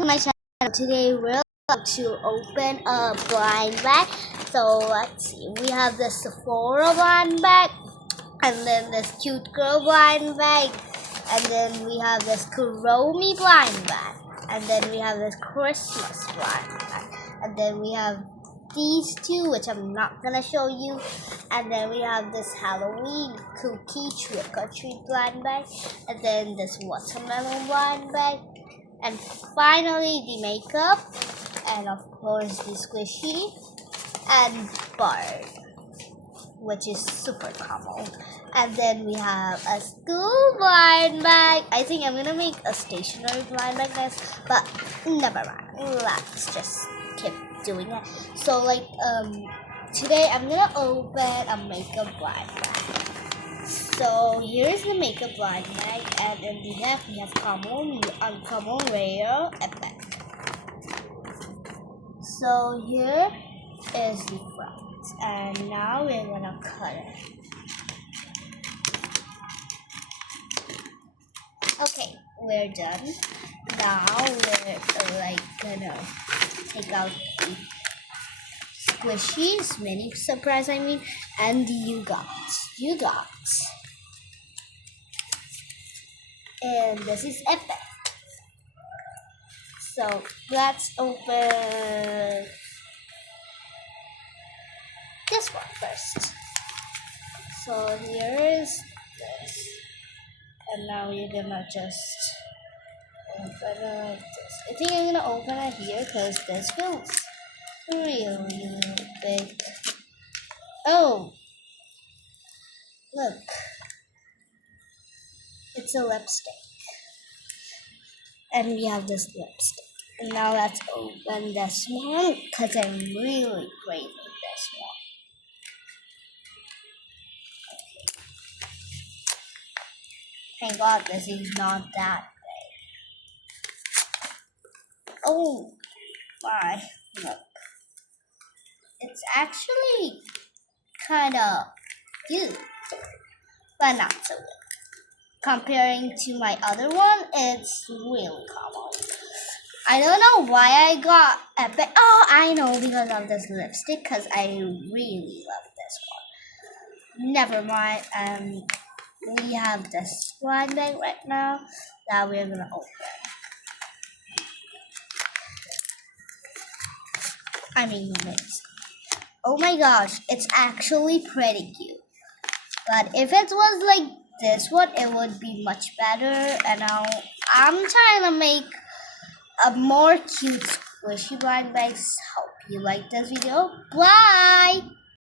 My channel. Today we're going to open a blind bag. So let's see. We have the Sephora blind bag, and then this cute girl blind bag, and then we have this Kuromi blind bag, and then we have this Christmas blind bag, and then we have these two, which I'm not gonna show you, and then we have this Halloween cookie trick or treat blind bag, and then this watermelon blind bag, and finally the makeup, and of course the squishy and bird, which is super common. And then we have a school blind bag. I think I'm gonna make a stationary blind bag next, but never mind. Let's just keep doing it. So today I'm gonna open a makeup blind bag. So here's the makeup blind bag, and in the left we have common, uncommon, rare, epic. So here is the front, and now we're gonna cut it. Okay, we're done. Now we're gonna take out the squishies, mini surprise and the Yugots. And this is epic. So let's open this one first. So here is this. And now we're gonna just open it. I think I'm gonna open it here because this feels really big. Oh, look, it's a lipstick, and we have this lipstick. And now let's open this one because I'm really craving this one. Thank God this is not that big. Oh my, look. It's actually kind of cute, but not so good. Comparing to my other one, it's really common. I don't know why I got epic. Oh, I know, because of this lipstick, because I really love this one. Never mind. We have this blind bag right now that we're gonna open. Mix. Oh my gosh, it's actually pretty cute. But if it was like this one, it would be much better. And now I'm trying to make a more cute squishy blind bags. Hope you like this video. Bye!